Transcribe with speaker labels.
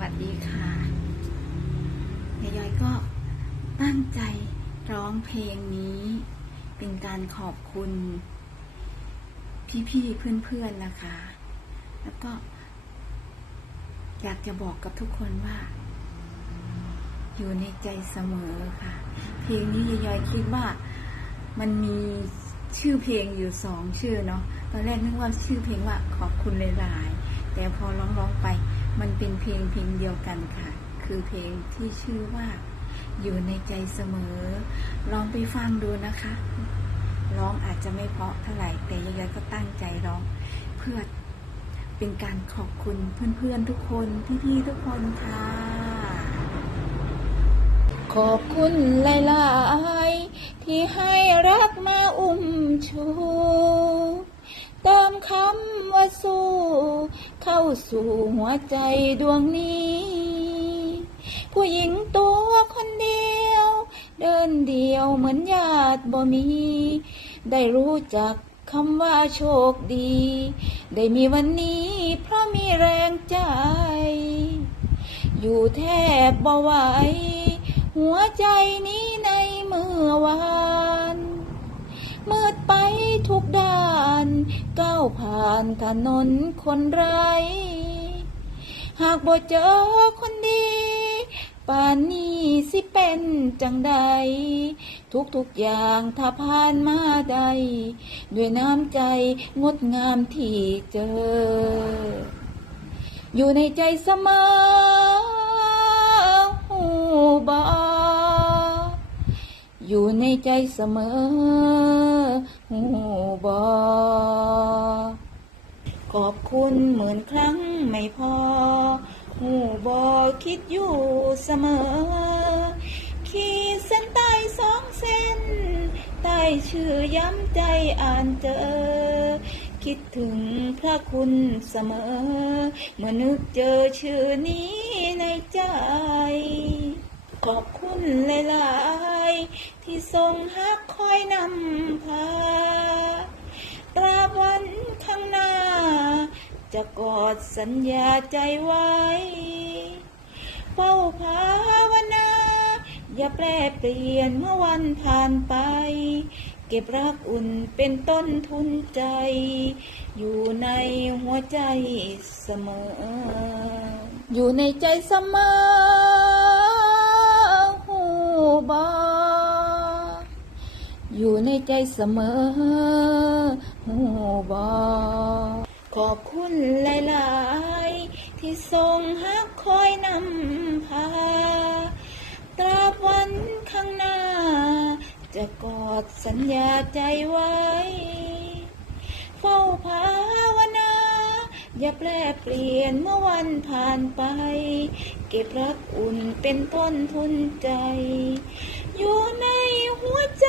Speaker 1: วัสดีค่ะยายย้อยก็ตั้งใจร้องเพลงนี้ เป็นการขอบคุณ พี่ๆเพื่อนๆนะคะ แล้วก็ อยากจะบอกกับทุกคนว่า อยู่ในใจเสมอค่ะ เพลงนี้ยายย้อยคิดว่ามันมีชื่อเพลงอยู่สองชื่อเนาะตอนแรกนึกว่าชื่อเพลงว่าขอบคุณหลายๆแต่พอร้องร้องๆไป มันเป็นเพลงเพลงเดียวกันค่ะ คือเพลงที่ชื่อว่า อยู่ในใจเสมอ ลองไปฟังดูนะคะ ร้องอาจจะไม่เพราะเท่าไหร่ แต่ยายๆก็ตั้งใจร้อง เพื่อเป็นการขอบคุณเพื่อนๆทุกคนพี่ๆทุกคนค่ะ ขอบคุณหลายๆที่ให้รักมาอุ้มชู เติมคำว่าสู้ เข้าสู่หัวใจดวงนี้ ผู้หญิงตัวคนเดียว เดินเดียวเหมือนญาติบ่มี ได้รู้จักคำว่าโชคดี ได้มีวันนี้เพราะมีแรงใจ อยู่แทบบ่ไหวหัวใจนี้ในเมื่อวานมืดไปทุกด้าน ก้าวผ่านถนนคนไรหากบ่เจอคนดีป่านนี้สิเป็นจังใด ทุกๆอย่างถ้าผ่านมาได้ด้วยน้ำใจงดงามที่เจอ อยู่ในใจเสมอหูบอ อยู่ในใจเสมอหูบอขอบคุณหมื่นครั้งไม่พอหูบอคิดอยู่เสมอ ขีดเส้นใต้สองเส้น ใต้ชื่อย้ำใจอ่านเจอ คิดถึงพระคุณเสมอ เมื่อนึกเจอชื่อนี้ในใจ ขอบคุณหลายๆ ที่ทรงฮักคอยนำพาตราบวันข้างหน้า จะกอดสัญญาใจไว้เฝ้าภาวนา อย่าแปรเปลี่ยนเมื่อวันผ่านไป เก็บรักอุ่นเป็นต้นทุนใจ อยู่ในหัวใจเสมอ อยู่ในใจเสมอ ในใจเสมอหูบอขอบคุณหลาย ๆ ที่ทรงฮักคอยนำพา ตราบวันข้างหน้า จะกอดสัญญาใจไว้ เฝ้าภาวนา อย่าแปรเปลี่ยนเมื่อวันผ่านไป เก็บรักอุ่นเป็นต้นทุนใจ อยู่ในหัวใจ